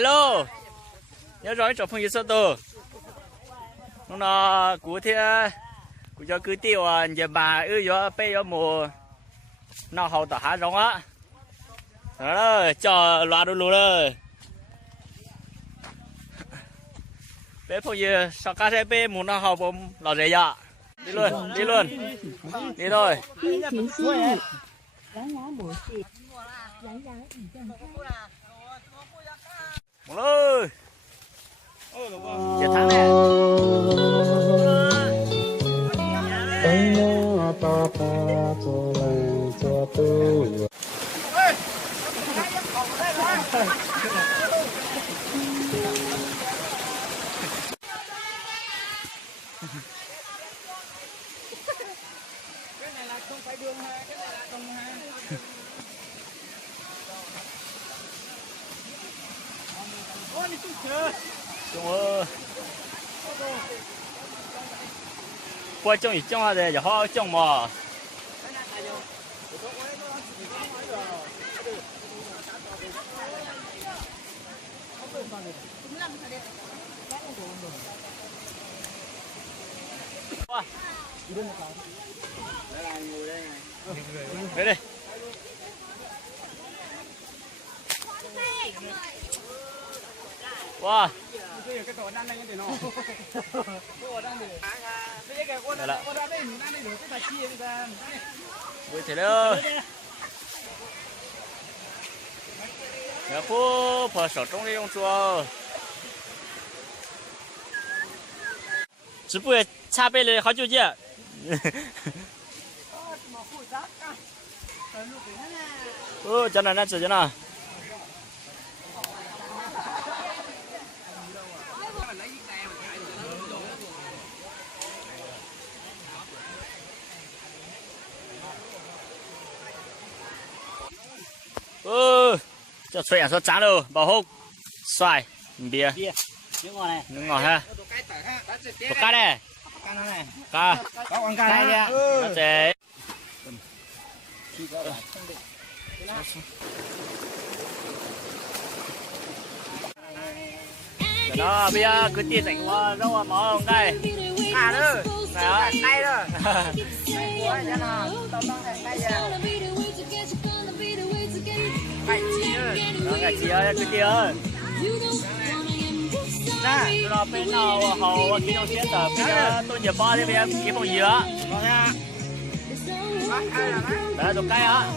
Hello, nhớ rồi cho phong yêu sao tôi. Nó cú thì cú cho cứ tiêu giờ bà giờ bây giờ mùa nó hậu tỏ há rong á. Đó cho loa đôi lù rồi. Bé phong yêu sao cá sẽ bé muốn nó hậu bom lò dễ dạ. Đi luôn, đi luôn, đi thôi. Một ơi, tháng này. Cái này là không phải đường ha, cái này là đồng ha. Ôi, đi chung chơi. Chung ơi. Qua chung thì chung rồi, giờ họ chung mà. Qua. Đây đây. Wow. Cái tổ đan này như thế nào? Tổ đan này. Bây giờ con đan này được cái bài chia ra. Ui thế đó. Nhà phu phở sổ trong đây ông chùa. chỉ不过差别了好久见。真的那直接呢。这吹眼说炸了，保护帅，你别。nước ngọt này. Nước ngọt ha. Bột cá đây. Cá nó này. Cá. Có con cá này kìa. Nó sẽ. Đó bây giờ cứ tiền thành qua đâu mà mỏ không đây. À nữa. Đấy. Đây rồi. Ủa thế nào? Tao đang thành đây à. Phải chi ơi. Đó cái chi ơi cứ tiền ơi. Nè, nó bên nào hậu khi nó chết rồi bây giờ tôi nhớ bao thì bây giờ kiếm một gì á. rồi nha. Đấy đồ cay á.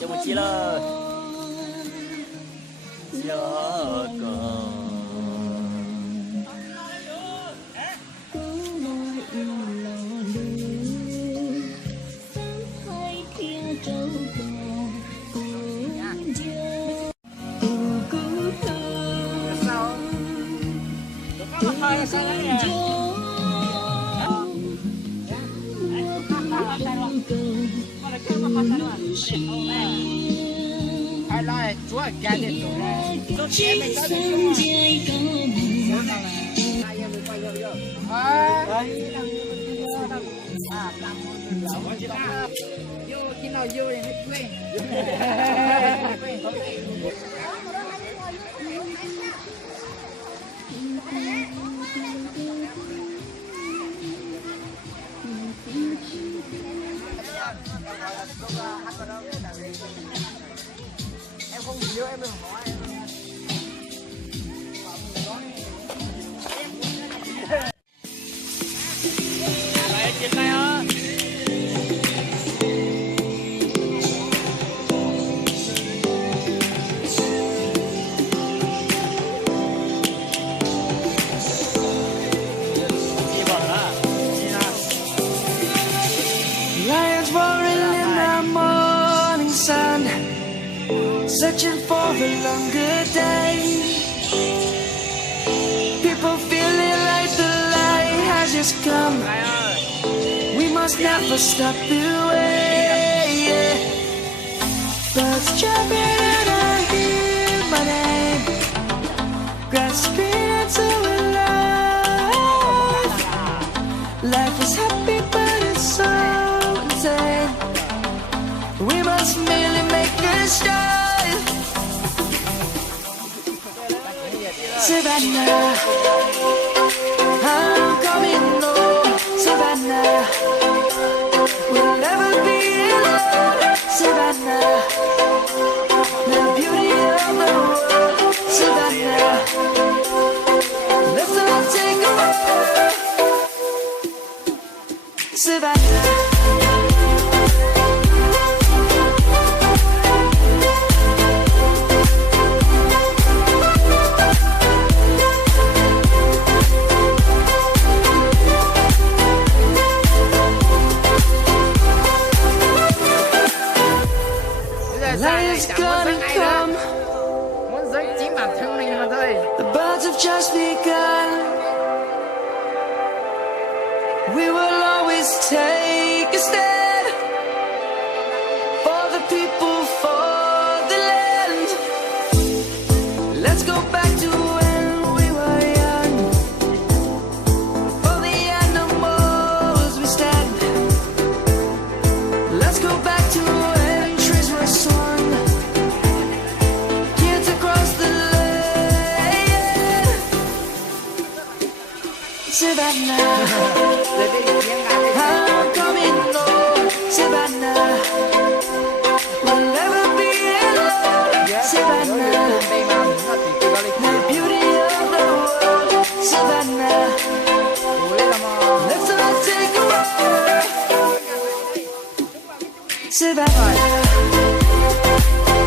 Cho một chi là nhớ cờ. Ai lại chúa cái điện tử này nó chế mình có điện vô khi nào vô thì mới quên. Em không hiểu em đừng hỏi em. Đấy trên này á. Lions roaring in the morning sun, searching for a longer day. People feeling like the light has just come. We must never stop the way. Birds jumping and I hear my name, grasping into life. Life is happy but it's so insane. We must make Savannah, I'm coming home, Savannah. We'll never be alone, Savannah. The beauty of the world, Savannah. Let's all take a walk, Savannah. Lion's gonna come. Muốn giới chính bản thân mình mà thôi. The birds have just begun. We will always take a stand for the people, for the land. Let's go back to when we were young. For the animals we stand. Let's go back to when trees were swung. Kids across the land. Savannah, I'm coming home, Savannah. We'll never be alone, Savannah. The beauty of the world, Savannah. Let's all take a walk, Savannah.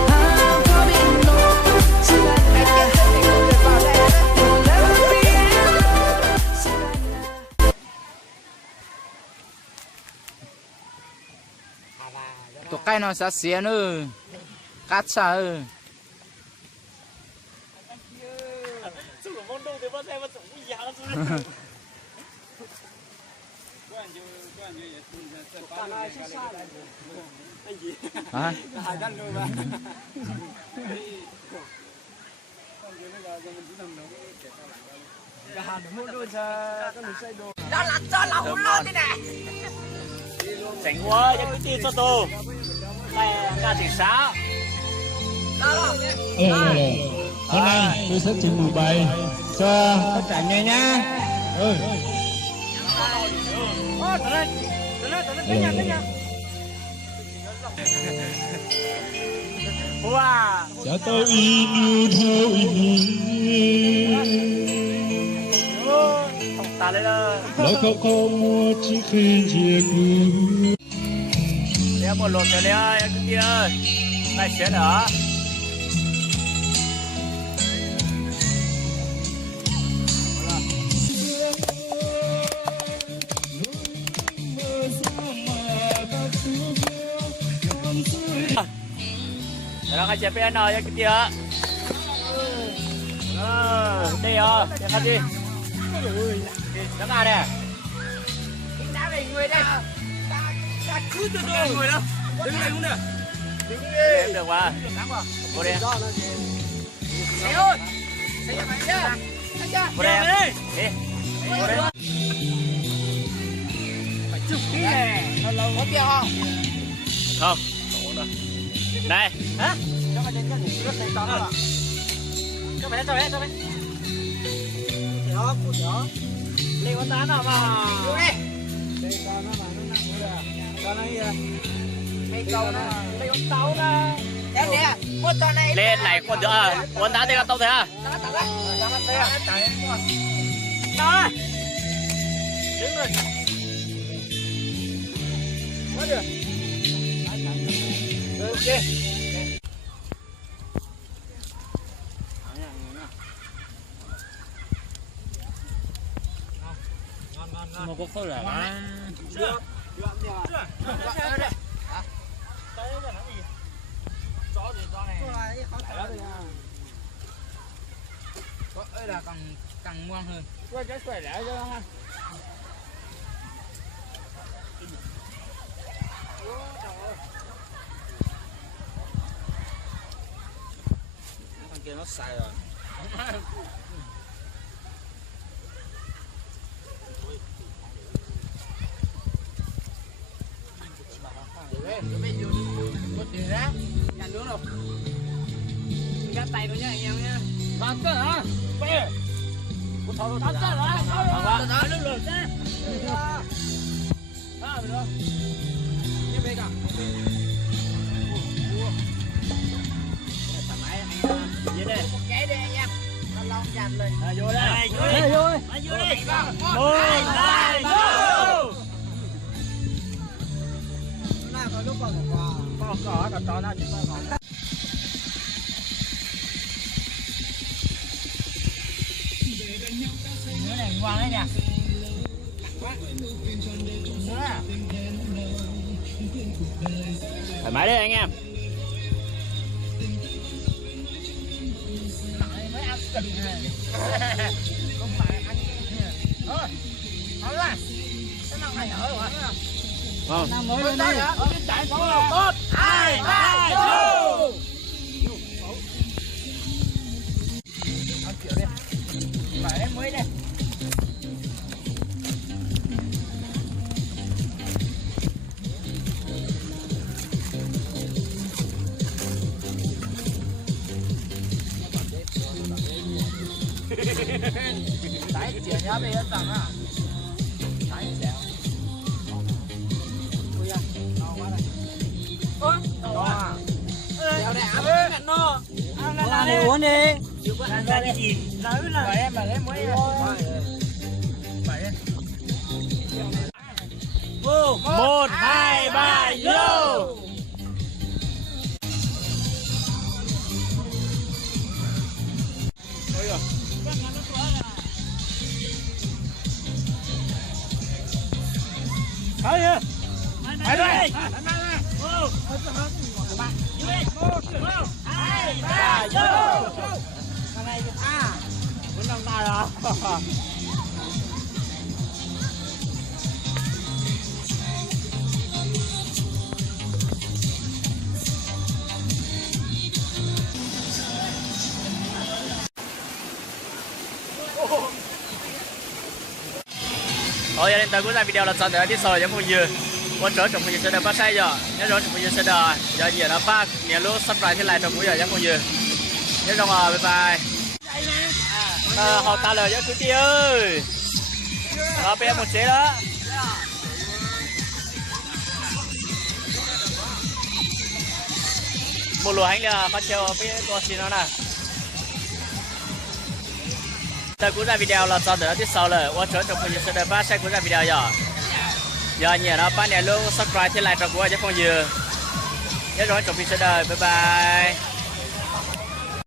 I'm coming home, Savannah. We'll never be alone, Savannah. Tụi cái nó sẽ xé nữa. Cắt xa ơi. Hả? Đó là cho lẩu lo thế này. Sánh quá, cho cái tin cho tôi. Này, ca thị xã. Hôm nay tôi sẽ trình một bài cho tất cả nghe nhá. Wow. Cho tôi yêu thâu Không ta lên rồi. lỡ không mua chiếc khinh chia cũ. Đeo một lột rồi đấy, cái kia. Này xé nữa. Đó cái chép bên nào cái kia. Đây à, để khát đi. Nó ngà nè. Đã về người đây. Ta cứ cho tôi người đâu. Đứng đây luôn nè. Em được mà. Vô đi. Xe ơi. Xe cho mày chưa? Anh chưa? Vô đây. Đi. Vô đây. Phải chụp kỹ nè. Nó lâu có kia không? Không. Này. Hả? Cho mày đến cho để nước này to đó. Cho mày đấy. Đó, cút đó. Lấy con tán nào mà. Vô đi. Đây con nó mà nó nặng rồi. Con ấy Mấy câu nó lấy con táo ra. Em nè, một tuần này. Lên này con đứa à. Con đá đây là tao thế à? Tao đấy. Tao bắt đây. Đó. Đứng rồi. Mất được. Rồi ok. Một cái phơi là Có ơi là càng ngoan hơn. Quay cái quẻ lẻ cho ha. thằng kia nó sai rồi. Tiền ra. Nhanh đúng không? Gắt tay của nha anh em nha. Vâng cơ hả? Vô đây, vô đi. 1, 2, vô. Ngoan đấy nha. Thoải mái đi anh em. Không phải ăn thôi. Nói là cái nào này ở rồi. Vâng. Mới lên đây. Chạy xuống 1, 2, 3, vô. Ăn kiểu đi. Phải em mới đây. Đấy, chĩa nhá bây giờ rằng à. Đấy, dẻo. Ui à, to quá đây. Ôi, to à. Dẻo này áp cái mẹ nó. Ăn đi uống đi. Ra đi gì? Nói là vậy em mà lấy muối. Vậy. 1, 2, 3, vô. Thôi nha. Phải đây. 1, 2, 3, vô. Thằng này à. Muốn làm nào đó. Thôi gia đình tới cuối video là xong tới tiếp sau giống như quan trở trong video sẽ được bắt sai giờ nhớ rồi trong video sẽ được giờ gì nó phát nhớ lúc subscribe thì lại trong video giống như nhớ rồi bye bye họ ta lời với cứ chi ơi bé một chế đó một lúa hành là phát chiều bé to xí nó nè tới cuối video là xong tới tiếp sau là quan trở trong video sẽ được bắt sai cuối video giờ nhớ nó bắt nhớ lúc subscribe thì lại trong video giống như nhớ rồi trong video sẽ được bye bye